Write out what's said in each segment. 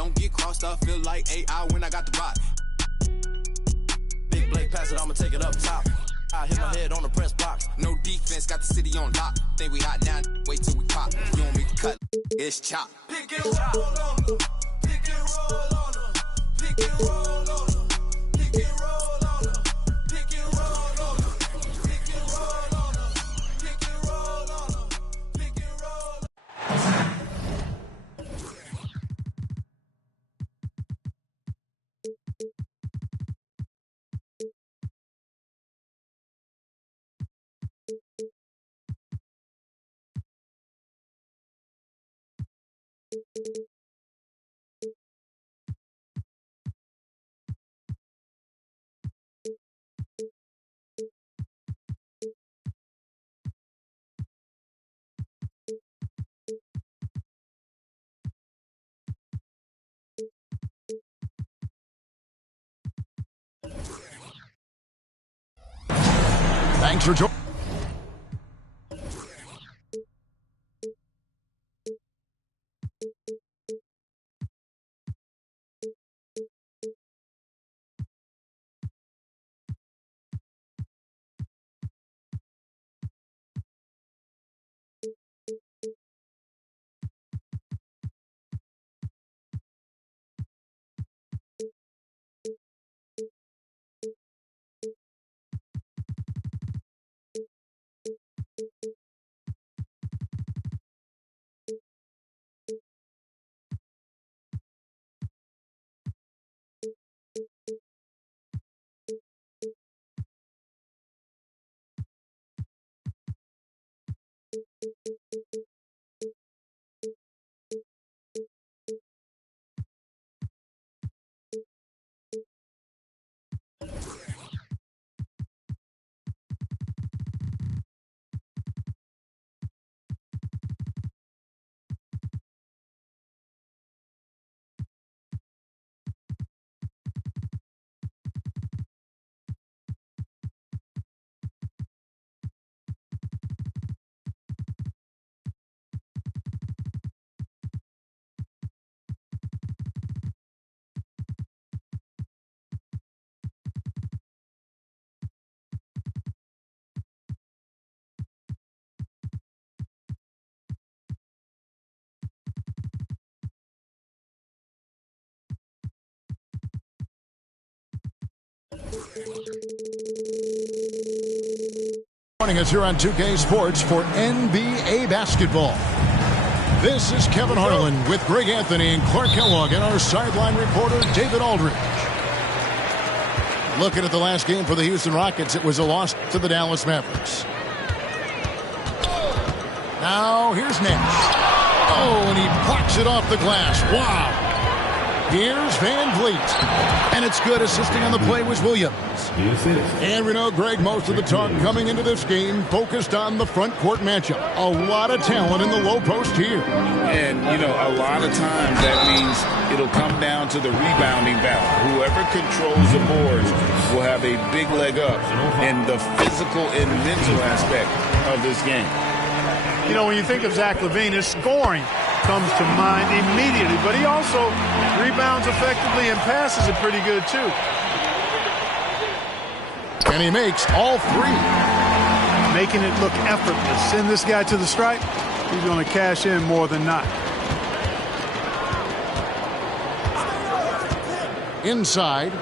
Don't get crossed up, feel like AI when I got the rock. Big Blake pass it, I'ma take it up top. I hit my head on the press box. No defense, got the city on lock. Think we hot now, wait till we pop. You want me to cut, it's chop. Pick and roll on them. Pick and roll on them. Pick and roll on them. Pick and roll on them. Pick and roll on them. Pick and roll on them. Pick and roll on them. Pick and roll. Thanks for joining. Joining us here on 2K Sports for NBA basketball. This is Kevin Harlan with Greg Anthony and Clark Kellogg and our sideline reporter David Aldridge. Looking at the last game for the Houston Rockets, it was a loss to the Dallas Mavericks. Now here's Nash. Oh, and he blocks it off the glass. Wow. Here's Van Vliet. And it's good. Assisting on the play was Williams. And we know, Greg, most of the talk coming into this game focused on the front court matchup. A lot of talent in the low post here. And, you know, a lot of times that means it'll come down to the rebounding battle. Whoever controls the boards will have a big leg up in the physical and mental aspect of this game. You know, when you think of Zach LaVine, his scoring comes to mind immediately, but he also rebounds effectively and passes it pretty good too. And he makes all three. Making it look effortless. Send this guy to the stripe, he's going to cash in more than not. Inside,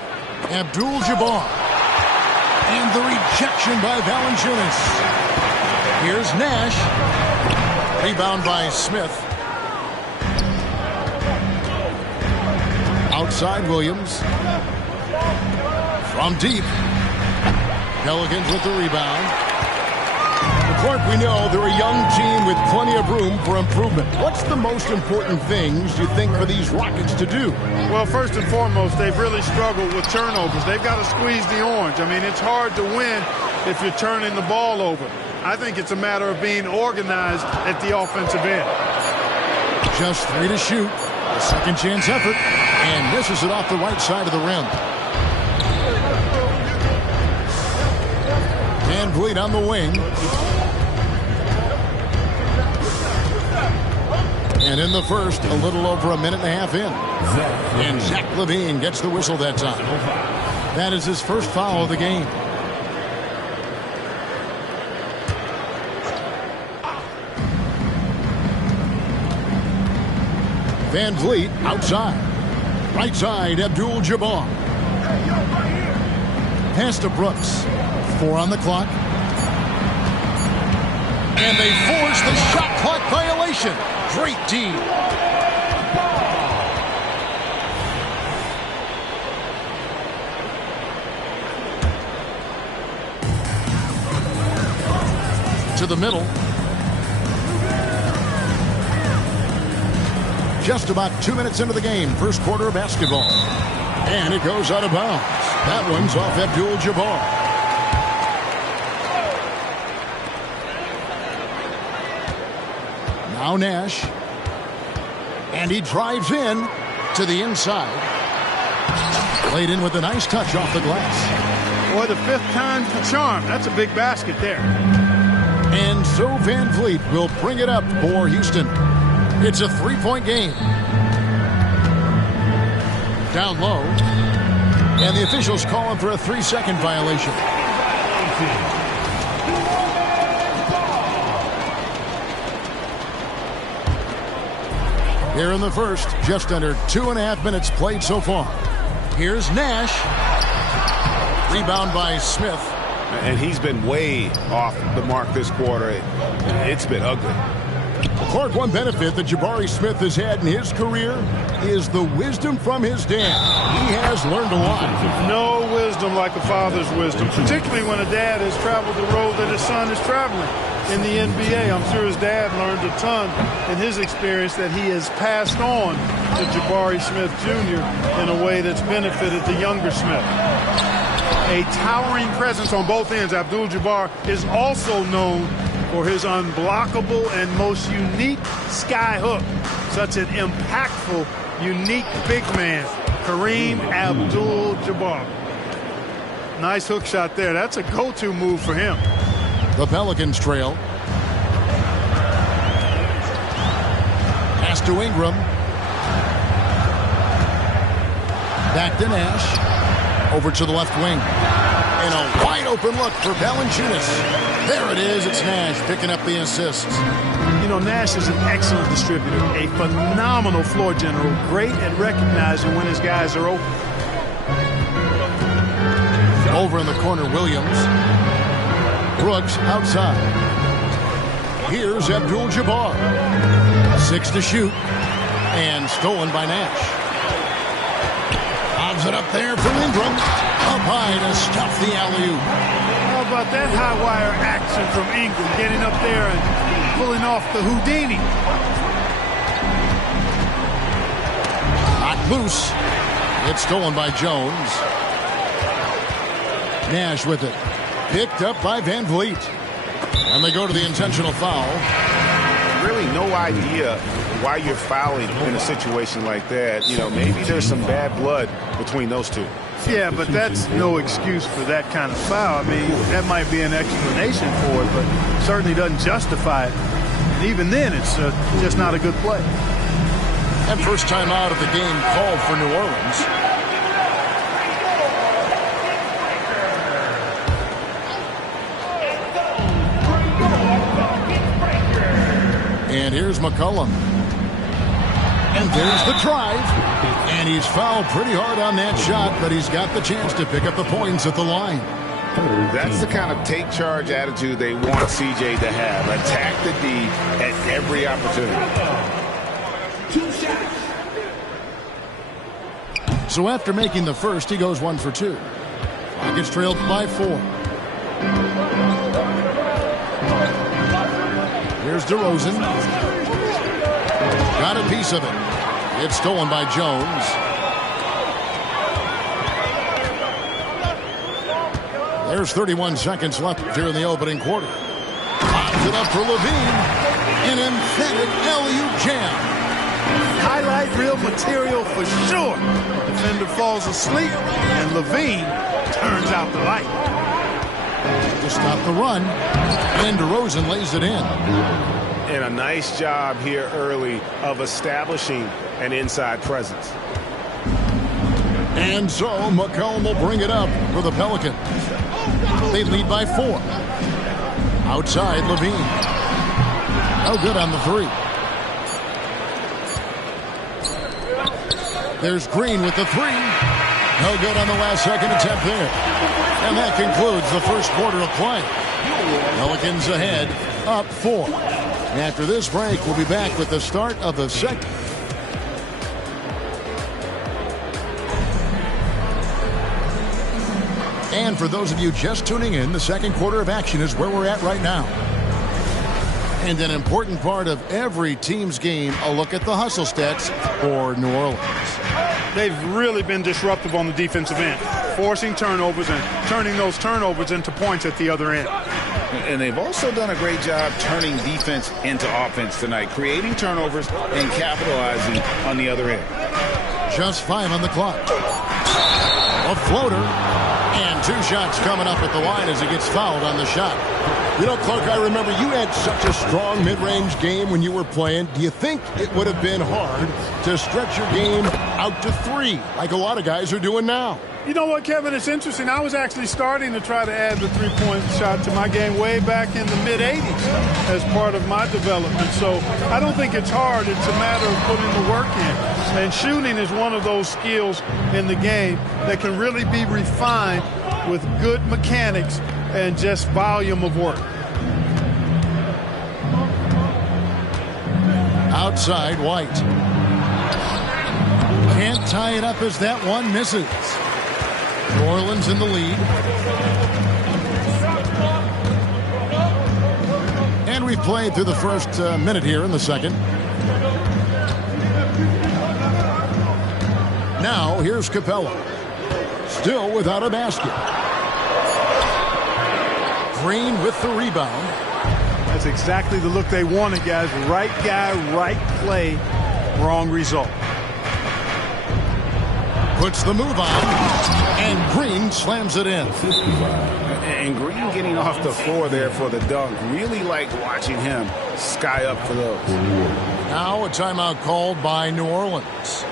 Abdul-Jabbar. And the rejection by Valanciunas. Here's Nash. Rebound by Smith. Outside Williams. From deep. Pelicans with the rebound. Clark, we know they're a young team with plenty of room for improvement. What's the most important things you think for these Rockets to do? Well, first and foremost, they've really struggled with turnovers. They've got to squeeze the orange. I mean, it's hard to win if you're turning the ball over. I think it's a matter of being organized at the offensive end. Just 3 to shoot. A second chance effort. And misses it off the right side of the rim. Van Vliet on the wing. And in the first, a little over a minute and a half in. And Zach LaVine gets the whistle that time. That is his first foul of the game. Van Vliet outside. Right side, Abdul-Jabbar. Pass to Brooks. 4 on the clock. And they force the shot clock violation. Great D. To the middle. Just about 2 minutes into the game. First quarter of basketball. And it goes out of bounds. That one's off Abdul-Jabbar. Now Nash. And he drives in to the inside. Played in with a nice touch off the glass. Boy, the 5th time's the charm. That's a big basket there. And so Van Vliet will bring it up for Houston. It's a 3-point game. Down low. And the officials calling for a 3-second violation. Here in the first, just under 2.5 minutes played so far. Here's Nash. Rebound by Smith. And he's been way off the mark this quarter. It's been ugly. Clark, one benefit that Jabari Smith has had in his career is the wisdom from his dad. He has learned a lot. No wisdom like a father's wisdom, particularly when a dad has traveled the road that his son is traveling in the NBA. I'm sure his dad learned a ton in his experience that he has passed on to Jabari Smith Jr. in a way that's benefited the younger Smith. A towering presence on both ends. Abdul-Jabbar is also known for his unblockable and most unique sky hook. Such an impactful, unique big man, Kareem Abdul-Jabbar. Nice hook shot there. That's a go-to move for him. The Pelicans trail. Pass to Ingram. Back to Nash. Over to the left wing. And a wide open look for Valanciunas. There it is. It's Nash picking up the assists. You know, Nash is an excellent distributor, a phenomenal floor general, great at recognizing when his guys are open. Over in the corner, Williams. Brooks outside. Here's Abdul-Jabbar. 6 to shoot. And stolen by Nash. It up there for Ingram. Up high to stuff the alley-oop. How about that high wire action from Ingram, getting up there and pulling off the Houdini. Knocked loose. It's stolen by Jones. Nash with it. Picked up by Van Vliet. And they go to the intentional foul. Really no idea why you're fouling in a situation like that. You know, maybe there's some bad blood between those two. Yeah, but that's no excuse for that kind of foul. I mean, that might be an explanation for it, but certainly doesn't justify it. And even then, it's just not a good play. And first time out of the game called for New Orleans. And here's McCollum. And there's the drive. And he's fouled pretty hard on that shot, but he's got the chance to pick up the points at the line. That's the kind of take charge attitude they want CJ to have. Attack the D at every opportunity. So after making the first, he goes 1 for 2. Rockets trailed by 4. Here's DeRozan. Got a piece of it. It's stolen by Jones. There's 31 seconds left here in the opening quarter. Pops it up for LaVine. An emphatic alley-oop jam. Highlight reel material for sure. Defender falls asleep, and LaVine turns out the light. To stop the run, and DeRozan lays it in. And a nice job here early of establishing an inside presence. And so McCollum will bring it up for the Pelicans. They lead by 4. Outside, Levine. No good on the 3. There's Green with the 3. No good on the last second attempt there. And that concludes the first quarter of play. Pelicans ahead, up 4. After this break, we'll be back with the start of the second. And for those of you just tuning in, the second quarter of action is where we're at right now. And an important part of every team's game, a look at the hustle stats for New Orleans. They've really been disruptive on the defensive end, forcing turnovers and turning those turnovers into points at the other end. And they've also done a great job turning defense into offense tonight, creating turnovers and capitalizing on the other end. Just 5 on the clock. A floater. And 2 shots coming up at the line as he gets fouled on the shot. You know, Clark, I remember you had such a strong mid-range game when you were playing. Do you think it would have been hard to stretch your game out to 3 like a lot of guys are doing now? You know what, Kevin? It's interesting. I was actually starting to try to add the 3-point shot to my game way back in the mid-'80s as part of my development. So I don't think it's hard. It's a matter of putting the work in. And shooting is one of those skills in the game that can really be refined with good mechanics and just volume of work. Outside, White. Can't tie it up as that one misses. New Orleans in the lead. And we've played through the first minute here in the second. Now, here's Capella. Still without a basket. Green with the rebound. That's exactly the look they wanted, guys. Right guy, right play, wrong result. Puts the move on, and Green slams it in. And Green getting off the floor there for the dunk. Really like watching him sky up for those. Now a timeout called by New Orleans.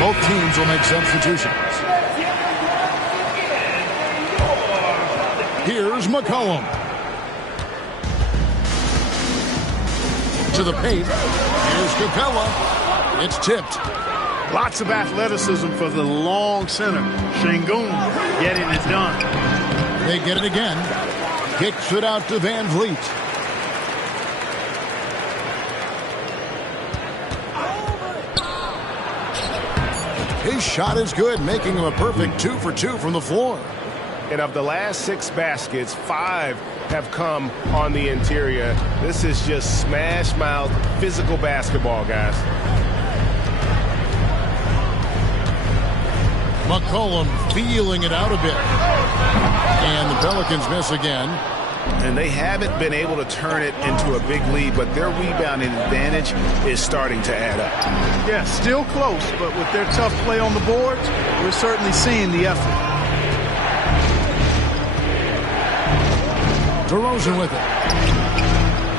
Both teams will make substitutions. Here's McCollum. To the paint. Here's Capella. It's tipped. Lots of athleticism for the long center. Şengün getting it done. They get it again. Kicks it out to Van Vliet. His shot is good, making him a perfect 2 for 2 from the floor. And of the last 6 baskets, 5 have come on the interior. This is just smash mouth physical basketball, guys. McCollum feeling it out a bit. And the Pelicans miss again. And they haven't been able to turn it into a big lead, but their rebounding advantage is starting to add up. Yeah, still close, but with their tough play on the boards, we're certainly seeing the effort. DeRozan with it.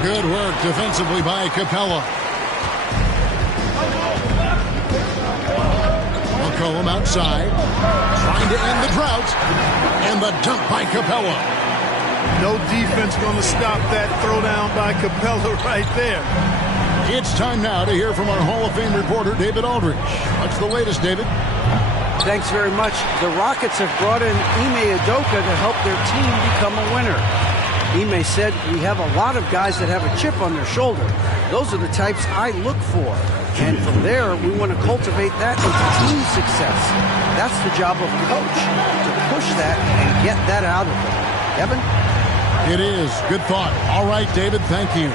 Good work defensively by Capella. McCollum outside, trying to end the drought, and the dunk by Capella. No defense going to stop that throwdown by Capella right there. It's time now to hear from our Hall of Fame reporter, David Aldridge. What's the latest, David? Thanks very much. The Rockets have brought in Ime Udoka to help their team become a winner. Ime said, we have a lot of guys that have a chip on their shoulder. Those are the types I look for. And from there, we want to cultivate that into team success. That's the job of a coach, to push that and get that out of them. Evan? It is. Good thought. All right, David, thank you.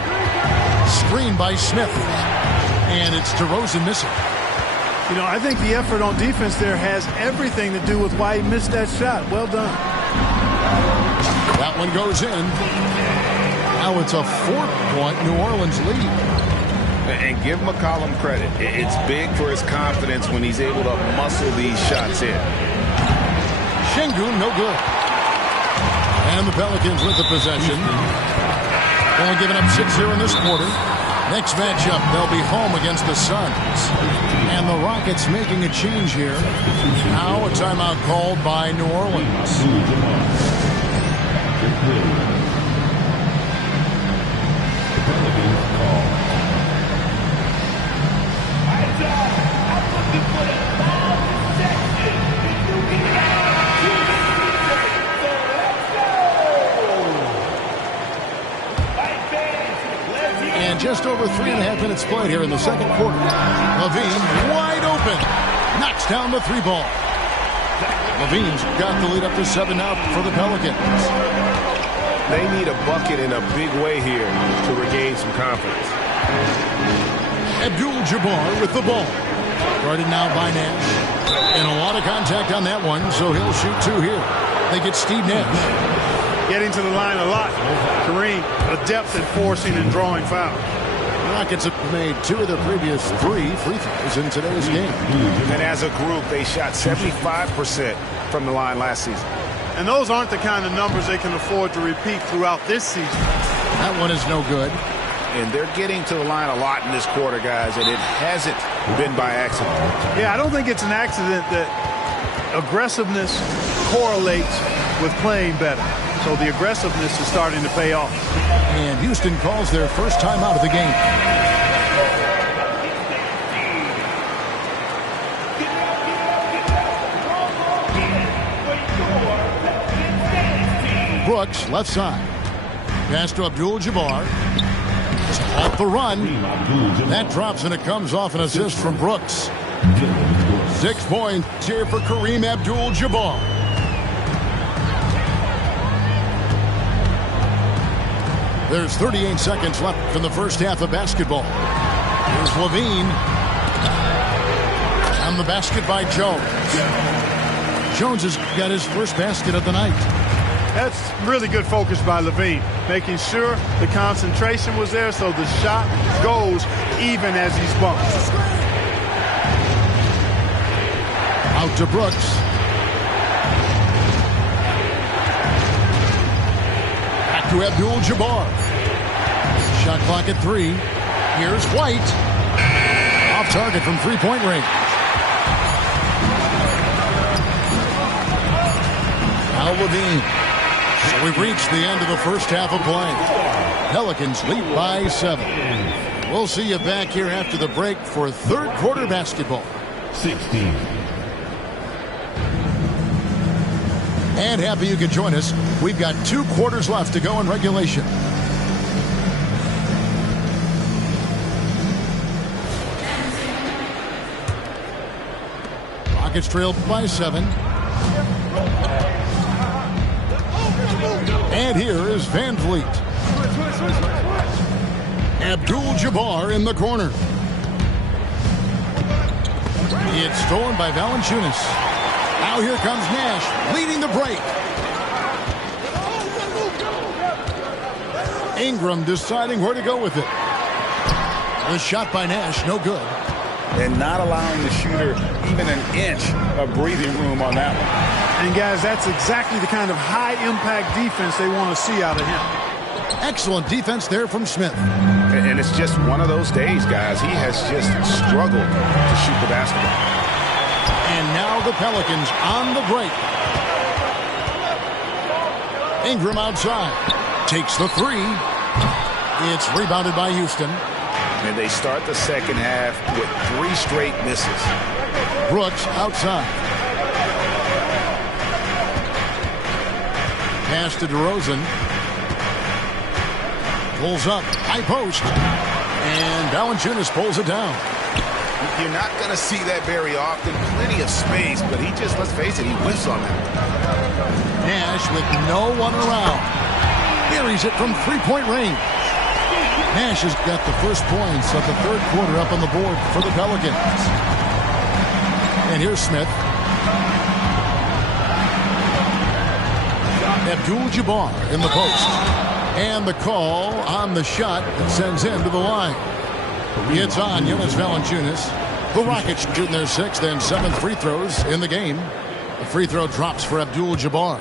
Screen by Smith. And it's DeRozan missing. You know, I think the effort on defense there has everything to do with why he missed that shot. Well done. That one goes in. Now it's a 4-point New Orleans lead. And give McCollum credit. It's big for his confidence when he's able to muscle these shots in. Şengün, no good. And the Pelicans with the possession. Only giving up 6 here in this quarter. Next matchup, they'll be home against the Suns. And the Rockets making a change here. Now a timeout called by New Orleans. And just over 3.5 minutes played here in the second quarter. LaVine wide open. Knocks down the 3 ball. LaVine's got the lead up to 7 now for the Pelicans. They need a bucket in a big way here to regain some confidence. Abdul-Jabbar with the ball. Guarded now by Nash. And a lot of contact on that one, so he'll shoot 2 here. They get Steve Nash. Getting to the line a lot. Kareem, adept at forcing and drawing fouls. The Rockets have made 2 of their previous 3 free throws in today's game. And as a group, they shot 75% from the line last season. And those aren't the kind of numbers they can afford to repeat throughout this season. That one is no good. And they're getting to the line a lot in this quarter, guys, and it hasn't been by accident. Yeah, I don't think it's an accident that aggressiveness correlates with playing better. So the aggressiveness is starting to pay off. And Houston calls their first time out of the game. Brooks, left side. Pass to Abdul-Jabbar. Off the run. That drops and it comes off an assist from Brooks. 6 points here for Kareem Abdul-Jabbar. There's 38 seconds left in the first half of basketball. Here's LaVine. On the basket by Jones. Jones has got his first basket of the night. That's really good focus by LaVine, making sure the concentration was there so the shot goes even as he's bumped. Out to Brooks. Back to Abdul-Jabbar. Shot clock at 3. Here's White. Off target from 3-point range. Now LaVine. So we've reached the end of the first half of play. Pelicans lead by 7. We'll see you back here after the break for third quarter basketball. 16. And happy you could join us. We've got 2 quarters left to go in regulation. Rockets trail by 7. And here is Van Vliet. Abdul-Jabbar in the corner. It's stolen by Valanciunas. Now here comes Nash leading the break. Ingram deciding where to go with it. The shot by Nash, no good. And not allowing the shooter even an inch of breathing room on that one. And guys, that's exactly the kind of high-impact defense they want to see out of him. Excellent defense there from Smith. And it's just one of those days, guys. He has just struggled to shoot the basketball. And now the Pelicans on the break. Ingram outside. Takes the 3. It's rebounded by Houston. And they start the second half with 3 straight misses. Brooks outside. Pass to DeRozan. Pulls up, high post. And Valanciunas pulls it down. You're not going to see that very often. Plenty of space, but he just, let's face it, he whiffs on that. Nash with no one around. Buries it from three-point range. Nash has got the first points of the third quarter up on the board for the Pelicans. And here's Smith. Abdul-Jabbar in the post. And the call on the shot that sends him to the line. It's on Jonas Valanciunas. The Rockets shooting their sixth and seventh free throws in the game. The free throw drops for Abdul-Jabbar.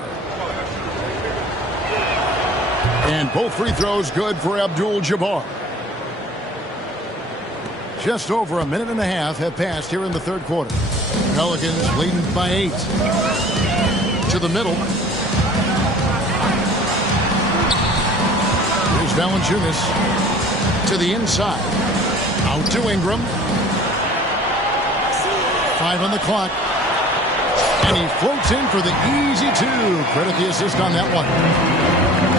And both free throws good for Abdul-Jabbar. Just over a minute and a half have passed here in the third quarter. Pelicans leading by 8. To the middle. Here's Valanciunas to the inside. Out to Ingram. 5 on the clock. And he floats in for the easy 2. Credit the assist on that one.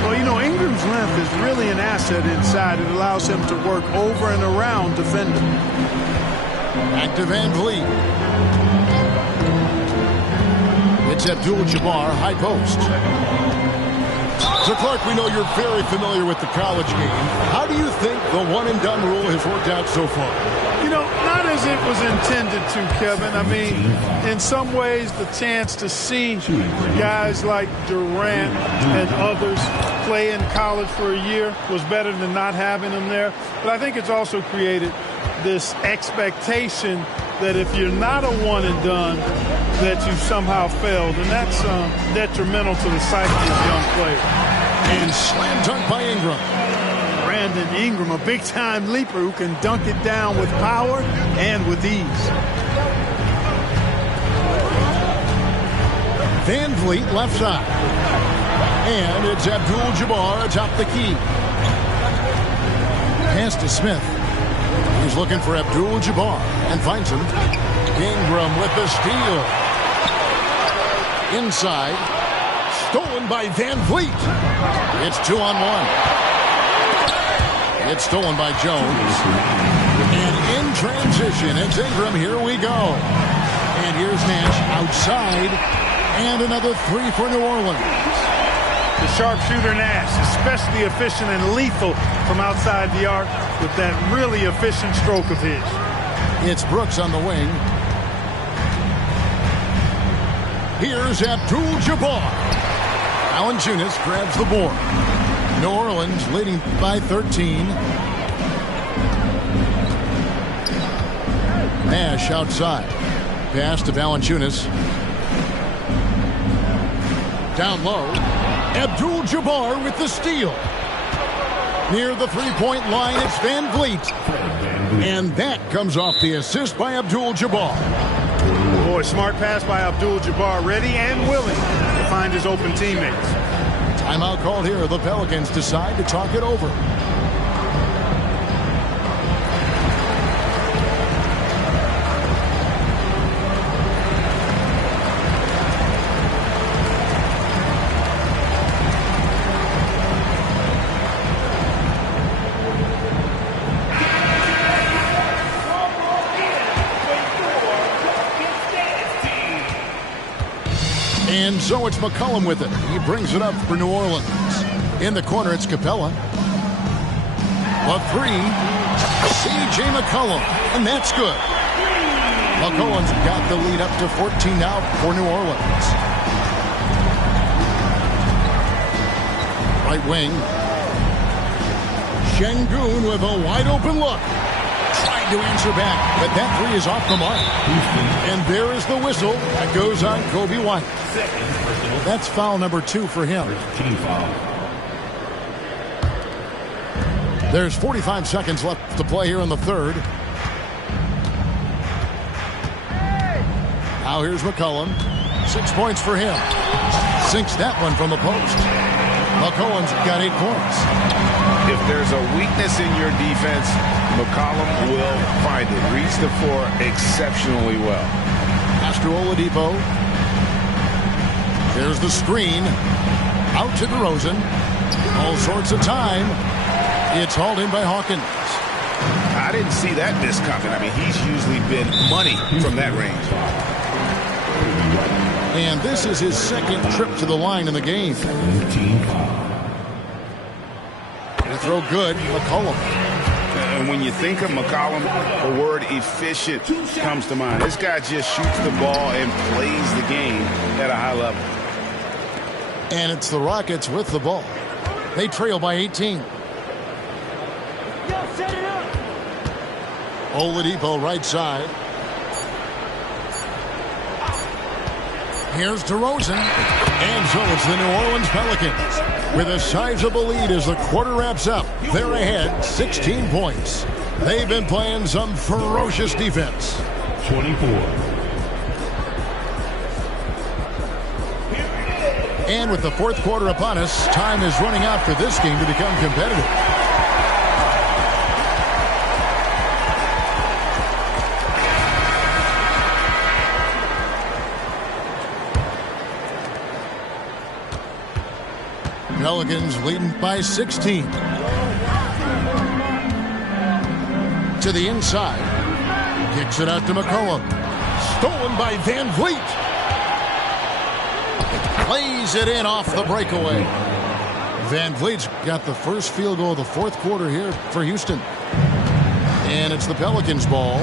Well, you know, Ingram's length is really an asset inside. It allows him to work over and around defenders. Back to Van Vliet. It's Abdul-Jabbar, high post. So, Clark, we know you're very familiar with the college game. How do you think the one-and-done rule has worked out so far? You know, not as it was intended to, Kevin. I mean, in some ways, the chance to see guys like Durant and others play in college for a year was better than not having them there. But I think it's also created this expectation that if you're not a one-and-done, that you somehow failed. And that's detrimental to the psyche of young players. And slam dunk by Ingram. Brandon Ingram, a big-time leaper who can dunk it down with power and with ease. Van Vliet left side. And it's Abdul-Jabbar atop the key. Pass to Smith. He's looking for Abdul-Jabbar and finds him. Ingram with the steal. Inside. Stolen by Van Vliet. It's 2-on-1. It's stolen by Jones. And in transition, it's Ingram. Here we go. And here's Nash outside. And another 3 for New Orleans. The sharpshooter Nash, especially efficient and lethal from outside the arc with that really efficient stroke of his. It's Brooks on the wing. Here's Abdul-Jabbar. Valanciunas grabs the board. New Orleans leading by 13. Nash outside. Pass to Valanciunas. Down low. Abdul-Jabbar with the steal. Near the three-point line, it's Van Vliet. And that comes off the assist by Abdul-Jabbar. Boy, smart pass by Abdul-Jabbar, ready and willing to find his open teammates. Timeout called here. The Pelicans decide to talk it over. And so it's McCollum with it. He brings it up for New Orleans. In the corner, it's Capella. A 3. C.J. McCollum. And that's good. McCollum's got the lead up to 14 now for New Orleans. Right wing. Şengün with a wide open look. Trying to answer back, but that 3 is off the mark. And there is the whistle that goes on Coby White. That's foul number 2 for him. There's 45 seconds left to play here in the third. Now here's McCollum. 6 points for him. Sinks that one from the post. McCollum's got 8 points. If there's a weakness in your defense, McCollum will find it. Reads the floor exceptionally well. Pass to Oladipo. There's the screen. Out to DeRozan. All sorts of time. It's hauled in by Hawkins. I didn't see that miss coming. I mean, he's usually been money from that range. And this is his second trip to the line in the game. The throw good, McCollum. And when you think of McCollum, the word efficient comes to mind. This guy just shoots the ball and plays the game at a high level. And it's the Rockets with the ball. They trail by 18. Oladipo right side. Here's DeRozan. And so it's the New Orleans Pelicans with a sizable lead as the quarter wraps up. They're ahead 16 points. They've been playing some ferocious defense. 24. And with the fourth quarter upon us, time is running out for this game to become competitive. Pelicans leading by 16. To the inside. Kicks it out to McCollum. Stolen by Van Vliet. Plays it in off the breakaway. Van Vliet's got the first field goal of the fourth quarter here for Houston. And it's the Pelicans' ball.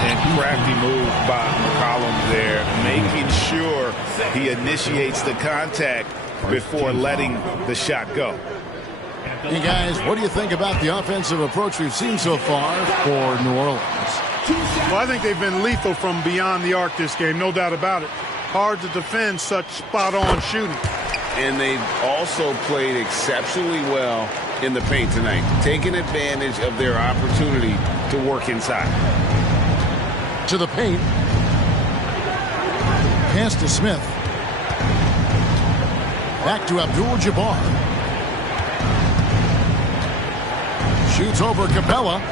And crafty move by McCollum there, making sure he initiates the contact before letting the shot go. Hey guys, what do you think about the offensive approach we've seen so far for New Orleans? Well, I think they've been lethal from beyond the arc this game, no doubt about it. Hard to defend such spot-on shooting. And they've also played exceptionally well in the paint tonight, taking advantage of their opportunity to work inside. To the paint. Pass to Smith. Back to Abdul-Jabbar. Shoots over Capella.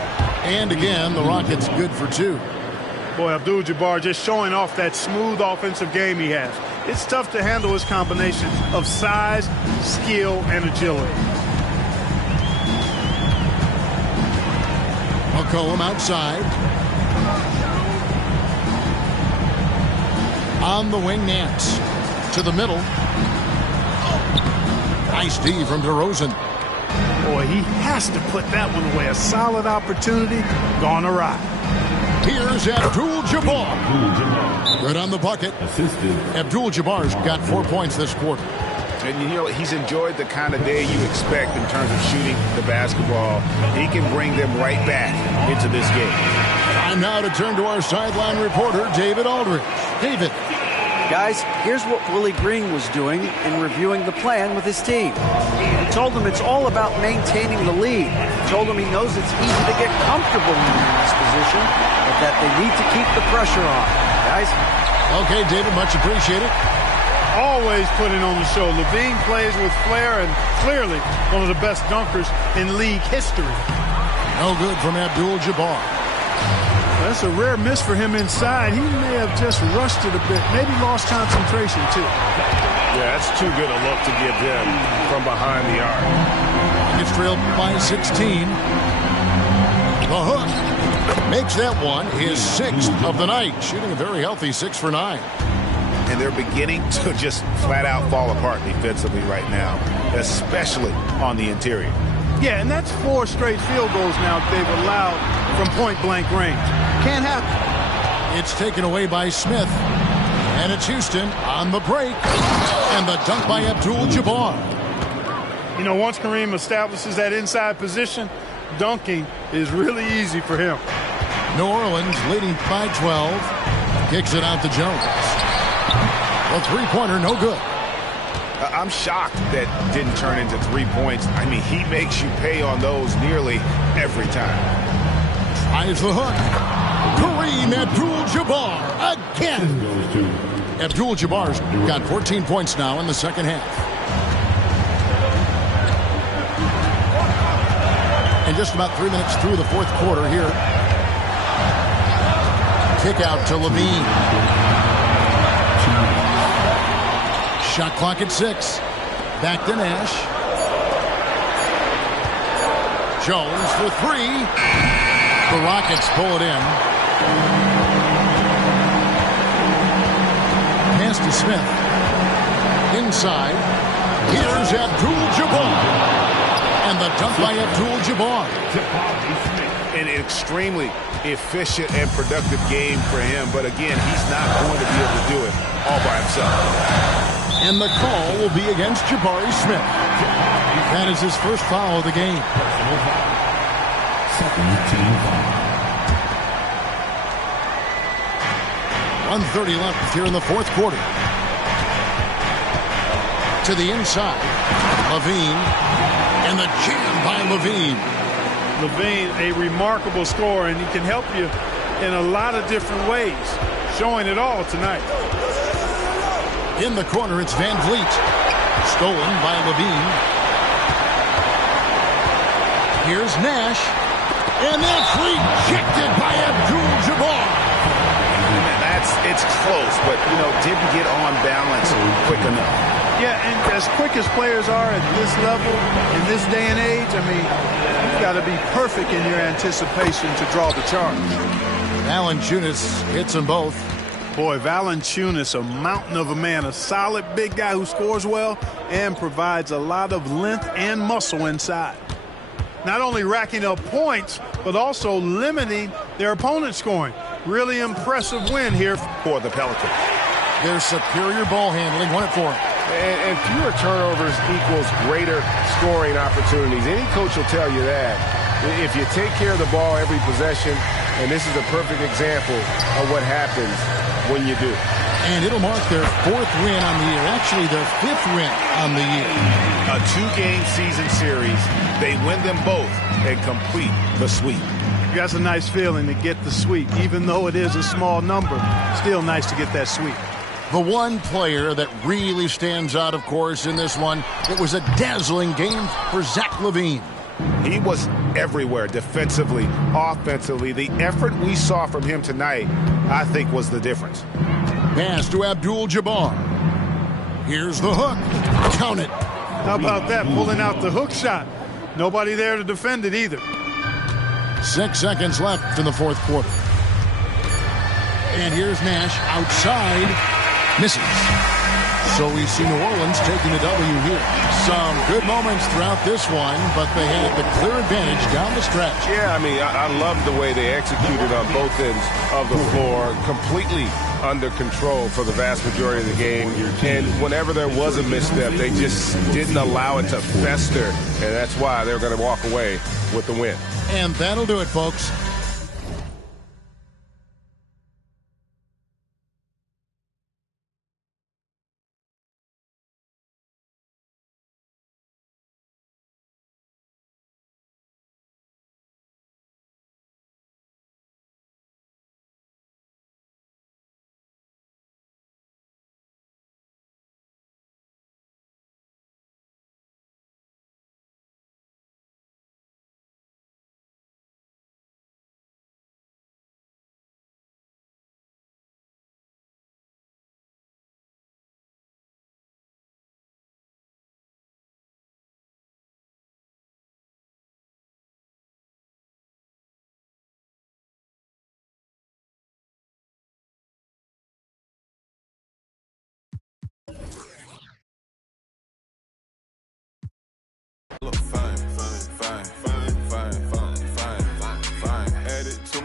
And again, the Rockets good for two. Boy, Abdul-Jabbar just showing off that smooth offensive game he has. It's tough to handle his combination of size, skill, and agility. McCollum outside. On the wing, Nance. To the middle. Nice D from DeRozan. Boy, he has to put that one away. A solid opportunity gone awry. Here's Abdul-Jabbar. Good on the bucket. Abdul-Jabbar's got 4 points this quarter. And you know, he's enjoyed the kind of day you expect in terms of shooting the basketball. He can bring them right back into this game. Time now to turn to our sideline reporter, David Aldridge. David. Guys, here's what Willie Green was doing in reviewing the plan with his team. He told them it's all about maintaining the lead. He told them he knows it's easy to get comfortable when you're in this position, but that they need to keep the pressure on. Guys? Okay, David, much appreciated. Always putting on the show. Levine plays with flair and clearly one of the best dunkers in league history. No good from Abdul-Jabbar. That's a rare miss for him inside. He may have just rushed it a bit. Maybe lost concentration, too. Yeah, that's too good a look to give him from behind the arc. It's trailed by 16. The hook makes that one his sixth of the night. Shooting a very healthy 6 for 9. And they're beginning to just flat out fall apart defensively right now, especially on the interior. Yeah, and that's 4 straight field goals now they've allowed from point-blank range. Can't happen. It's taken away by Smith. And it's Houston on the break. And the dunk by Abdul-Jabbar. You know, once Kareem establishes that inside position, dunking is really easy for him. New Orleans leading by 12. Kicks it out to Jones. A three-pointer, no good. I'm shocked that didn't turn into 3 points. I mean, he makes you pay on those nearly every time. Tries the hook. Kareem Abdul-Jabbar again. Abdul-Jabbar's got 14 points now in the second half. And just about 3 minutes through the fourth quarter here. Kick out to Levine. Shot clock at 6. Back to Nash. Jones for three. The Rockets pull it in. Pass to Smith. Inside. Here's Abdul-Jabbar. And the dunk by Abdul-Jabbar. An extremely efficient and productive game for him. But again, he's not going to be able to do it all by himself. And the call will be against Jabari Smith. That is his first foul of the game. Second team foul. 1:30 left here in the fourth quarter. To the inside. Levine. And the jam by Levine. Levine, a remarkable scorer, and he can help you in a lot of different ways. Showing it all tonight. In the corner, it's Van Vliet. Stolen by Levine. Here's Nash. And that's rejected by Abdul-Jabbar. It's close, but, didn't get on balance quick enough. Yeah, and as quick as players are at this level, in this day and age, you've got to be perfect in your anticipation to draw the charge. Valanciunas hits them both. Boy, Valanciunas, a mountain of a man, a solid big guy who scores well and provides a lot of length and muscle inside. Not only racking up points, but also limiting their opponent's scoring. Really impressive win here for the Pelicans. Their superior ball handling won it for them. And fewer turnovers equals greater scoring opportunities. Any coach will tell you that. If you take care of the ball every possession, and this is a perfect example of what happens when you do. And it'll mark their fourth win on the year. Actually, their fifth win on the year. A two-game season series. They win them both and complete the sweep. That's a nice feeling to get the sweep. Even though it is a small number, still nice to get that sweep. The one player that really stands out, of course, in this one, it was a dazzling game for Zach LaVine. He was everywhere defensively, offensively. The effort we saw from him tonight, I think, was the difference. Pass to Abdul-Jabbar. Here's the hook. Count it. How about that, pulling out the hook shot? Nobody there to defend it either. 6 seconds left in the fourth quarter. And here's Nash outside. Misses. So we see New Orleans taking the W here. Some good moments throughout this one, but they had the clear advantage down the stretch. Yeah, I love the way they executed on both ends of the floor. Completely under control for the vast majority of the game. And whenever there was a misstep, they just didn't allow it to fester. And that's why they're going to walk away with the win. And that'll do it, folks.